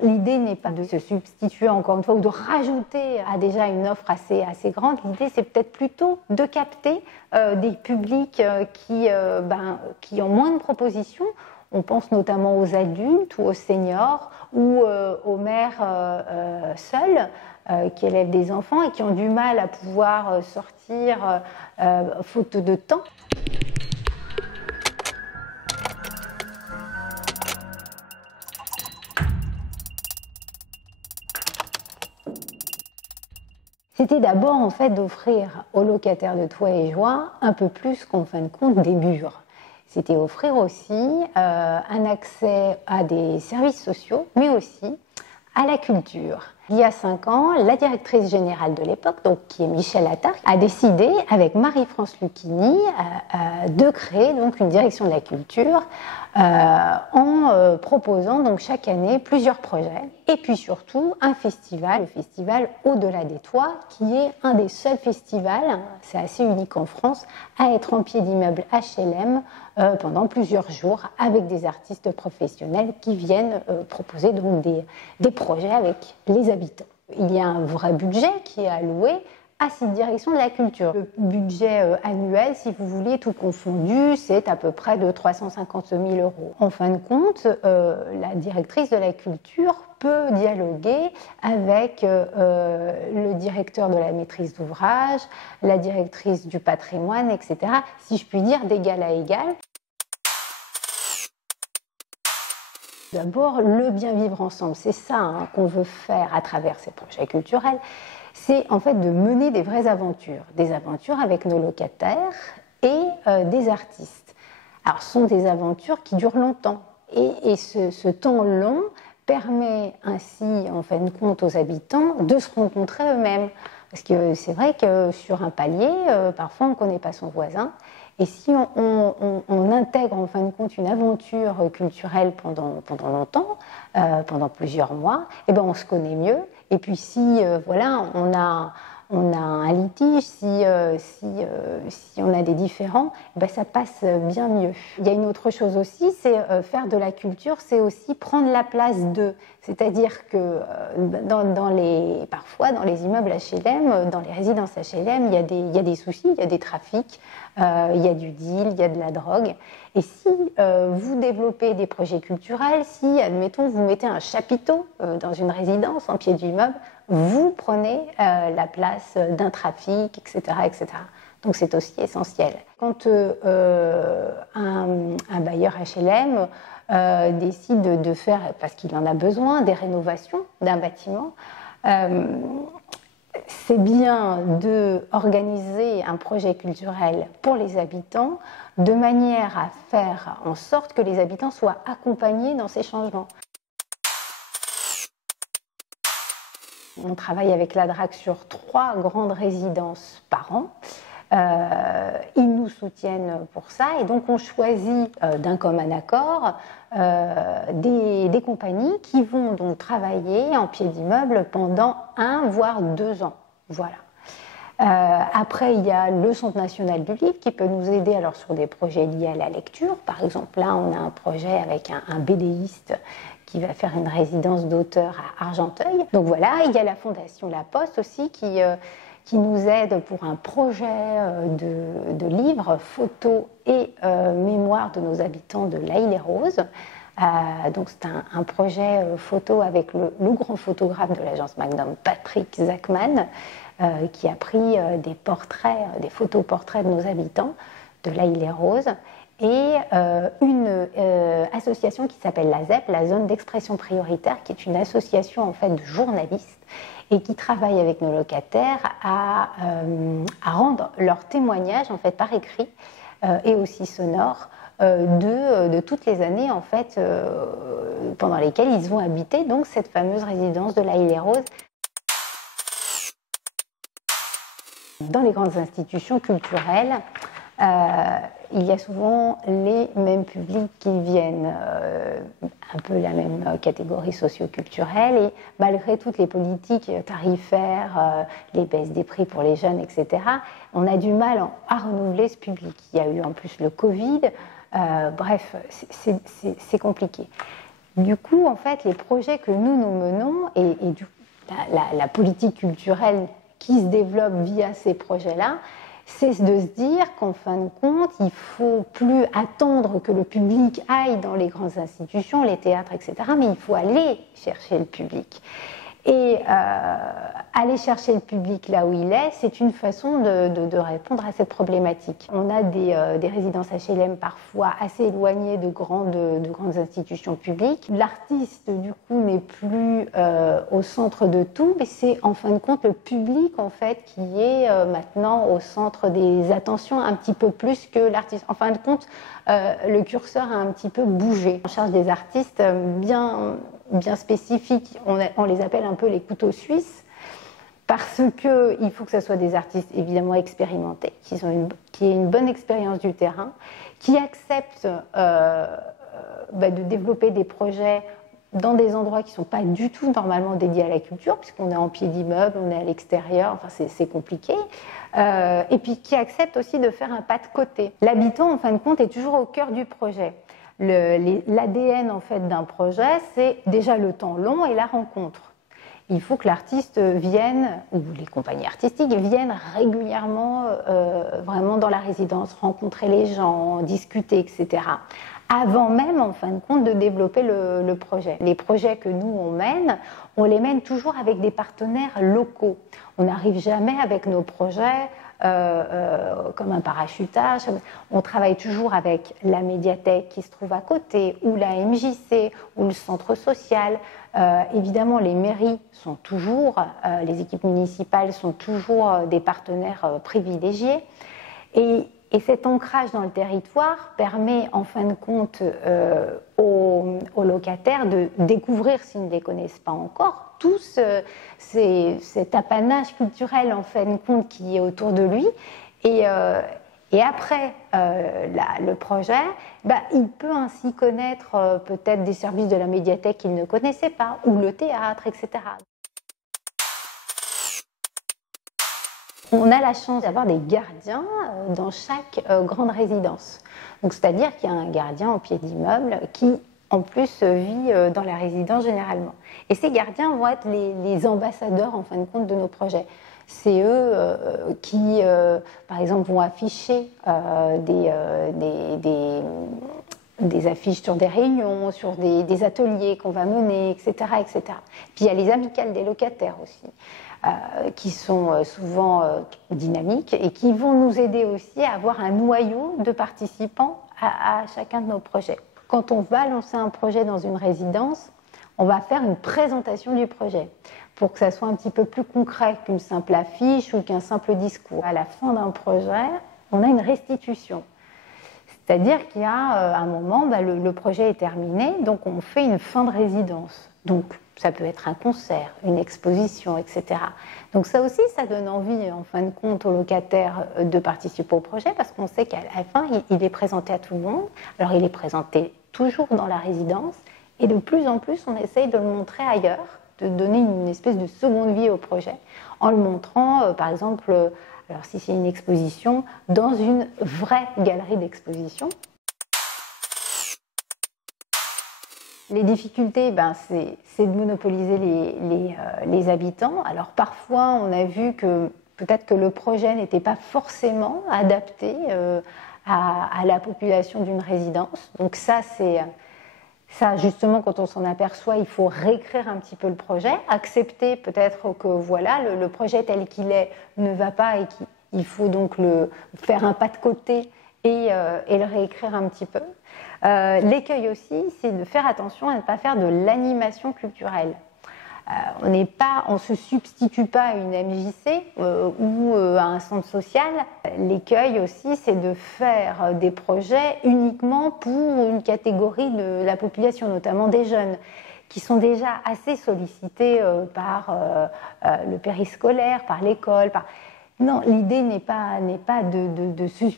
L'idée n'est pas de se substituer encore une fois ou de rajouter à déjà une offre assez grande. L'idée, c'est peut-être plutôt de capter des publics qui ont moins de propositions. On pense notamment aux adultes ou aux seniors ou aux mères seules qui élèvent des enfants et qui ont du mal à pouvoir sortir faute de temps. C'était d'abord en fait d'offrir aux locataires de Toit et Joie un peu plus qu'en fin de compte des murs. C'était offrir aussi un accès à des services sociaux, mais aussi à la culture. Il y a 5 ans, la directrice générale de l'époque, donc qui est Michel Attard, a décidé, avec Marie-France Lucchini, de créer donc une direction de la culture en proposant donc chaque année plusieurs projets. Et puis surtout un festival, le festival Au-delà des toits, qui est un des seuls festivals, c'est assez unique en France, à être en pied d'immeuble HLM pendant plusieurs jours avec des artistes professionnels qui viennent proposer donc des projets avec les habitants. Il y a un vrai budget qui est alloué à cette direction de la culture. Le budget annuel, si vous voulez, tout confondu, c'est à peu près de 350 000 €. En fin de compte, la directrice de la culture peut dialoguer avec le directeur de la maîtrise d'ouvrage, la directrice du patrimoine, etc., si je puis dire, d'égal à égal. D'abord, le bien vivre ensemble, c'est ça qu'on veut faire à travers ces projets culturels, c'est en fait de mener des vraies aventures avec nos locataires et des artistes. Alors, ce sont des aventures qui durent longtemps et ce temps long permet ainsi, en fin de compte, aux habitants de se rencontrer eux-mêmes. Parce que c'est vrai que sur un palier, parfois on ne connaît pas son voisin. Et si on intègre en fin de compte une aventure culturelle pendant longtemps, pendant plusieurs mois, eh ben on se connaît mieux. Et puis si voilà, on a un litige, si on a des différends, eh ben ça passe bien mieux. Il y a une autre chose aussi, c'est faire de la culture, c'est aussi prendre la place d'eux. C'est-à-dire que parfois dans les immeubles HLM, dans les résidences HLM, il y a des soucis, il y a des trafics, il y a du deal, il y a de la drogue. Et si vous développez des projets culturels, si, admettons, vous mettez un chapiteau dans une résidence en pied d'immeuble, vous prenez la place d'un trafic, etc., etc. Donc c'est aussi essentiel. Quand un bailleur HLM décide de faire, parce qu'il en a besoin, des rénovations d'un bâtiment, c'est bien d'organiser un projet culturel pour les habitants de manière à faire en sorte que les habitants soient accompagnés dans ces changements. On travaille avec la DRAC sur 3 grandes résidences par an. Ils nous soutiennent pour ça et donc on choisit d'un commun accord des compagnies qui vont donc travailler en pied d'immeuble pendant 1 voire 2 ans. Voilà. Après, il y a le Centre national du livre qui peut nous aider alors sur des projets liés à la lecture. Par exemple, là, on a un projet avec un BDiste qui va faire une résidence d'auteur à Argenteuil. Donc voilà, il y a la Fondation La Poste aussi qui nous aide pour un projet de livres, photos et mémoire de nos habitants de l'Haye-les-Roses. Donc c'est un projet photo avec le grand photographe de l'agence Magnum, Patrick Zachman, qui a pris des portraits, des photos-portraits de nos habitants de l'Haye-les-Roses, et une association qui s'appelle la ZEP, la Zone d'Expression Prioritaire, qui est une association en fait de journalistes et qui travaille avec nos locataires à rendre leurs témoignages en fait par écrit et aussi sonore de toutes les années en fait pendant lesquelles ils ont habité donc cette fameuse résidence de l'Haye-les-Roses. Dans les grandes institutions culturelles, il y a souvent les mêmes publics qui viennent, un peu la même catégorie socio-culturelle, et malgré toutes les politiques tarifaires, les baisses des prix pour les jeunes, etc., on a du mal à renouveler ce public. Il y a eu en plus le Covid, Bref, c'est compliqué. Du coup, en fait, les projets que nous menons et la politique culturelle qui se développe via ces projets-là, c'est de se dire qu'en fin de compte, il ne faut plus attendre que le public aille dans les grandes institutions, les théâtres, etc., mais il faut aller chercher le public. Et aller chercher le public là où il est, c'est une façon de répondre à cette problématique. On a des résidences HLM parfois assez éloignées de grandes institutions publiques. L'artiste, du coup, n'est plus au centre de tout, mais c'est en fin de compte le public, en fait, qui est maintenant au centre des attentions un petit peu plus que l'artiste. En fin de compte, le curseur a un petit peu bougé. On cherche des artistes bien spécifiques, on les appelle un peu les couteaux suisses, parce qu'il faut que ce soit des artistes évidemment expérimentés, qui aient une bonne expérience du terrain, qui acceptent de développer des projets dans des endroits qui ne sont pas du tout normalement dédiés à la culture, puisqu'on est en pied d'immeuble, on est à l'extérieur, enfin c'est compliqué, et puis qui acceptent aussi de faire un pas de côté. L'habitant, en fin de compte, est toujours au cœur du projet. L'ADN en fait d'un projet, c'est déjà le temps long et la rencontre. Il faut que l'artiste vienne, ou les compagnies artistiques viennent régulièrement vraiment dans la résidence, rencontrer les gens, discuter, etc. Avant même, en fin de compte, de développer le projet. Les projets que nous, on les mène toujours avec des partenaires locaux. On n'arrive jamais avec nos projets comme un parachutage. On travaille toujours avec la médiathèque qui se trouve à côté, ou la MJC, ou le centre social. Évidemment, les mairies sont toujours, les équipes municipales sont toujours des partenaires privilégiés. Et cet ancrage dans le territoire permet en fin de compte aux locataires de découvrir, s'ils ne les connaissent pas encore, tout cet apanage culturel en fin de compte qui est autour de lui. Et après le projet, il peut ainsi connaître peut-être des services de la médiathèque qu'il ne connaissait pas, ou le théâtre, etc. On a la chance d'avoir des gardiens dans chaque grande résidence. Donc, c'est-à-dire qu'il y a un gardien au pied d'immeuble qui, en plus, vit dans la résidence généralement. Et ces gardiens vont être les ambassadeurs, en fin de compte, de nos projets. C'est eux qui, par exemple, vont afficher des affiches sur des réunions, sur des ateliers qu'on va mener, etc., etc. Puis il y a les amicales des locataires aussi, qui sont souvent dynamiques et qui vont nous aider aussi à avoir un noyau de participants à chacun de nos projets. Quand on va lancer un projet dans une résidence, on va faire une présentation du projet pour que ça soit un petit peu plus concret qu'une simple affiche ou qu'un simple discours. À la fin d'un projet, on a une restitution. C'est-à-dire qu'il y a un moment, le projet est terminé, donc on fait une fin de résidence. Donc ça peut être un concert, une exposition, etc. Donc ça aussi, ça donne envie, en fin de compte, aux locataires de participer au projet, parce qu'on sait qu'à la fin, il est présenté à tout le monde. Alors il est présenté toujours dans la résidence, et de plus en plus, on essaye de le montrer ailleurs, de donner une espèce de seconde vie au projet, en le montrant, par exemple, alors si c'est une exposition, dans une vraie galerie d'exposition. Les difficultés, c'est de monopoliser les habitants. Alors parfois, on a vu que peut-être que le projet n'était pas forcément adapté à la population d'une résidence. Donc ça, justement, quand on s'en aperçoit, il faut réécrire un petit peu le projet, accepter peut-être que voilà, le projet tel qu'il est ne va pas et qu'il faut donc faire un pas de côté et le réécrire un petit peu. L'écueil aussi, c'est de faire attention à ne pas faire de l'animation culturelle. On ne se substitue pas à une MJC ou à un centre social. L'écueil aussi, c'est de faire des projets uniquement pour une catégorie de la population, notamment des jeunes, qui sont déjà assez sollicités par le périscolaire, par l'école. Non, l'idée n'est pas de se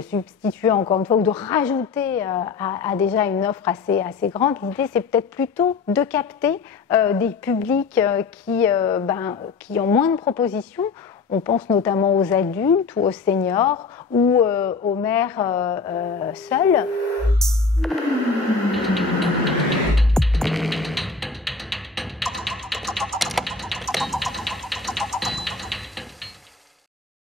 substituer encore une fois, ou de rajouter à déjà une offre assez grande. L'idée, c'est peut-être plutôt de capter des publics qui ont moins de propositions On pense notamment aux adultes ou aux seniors ou aux mères seules.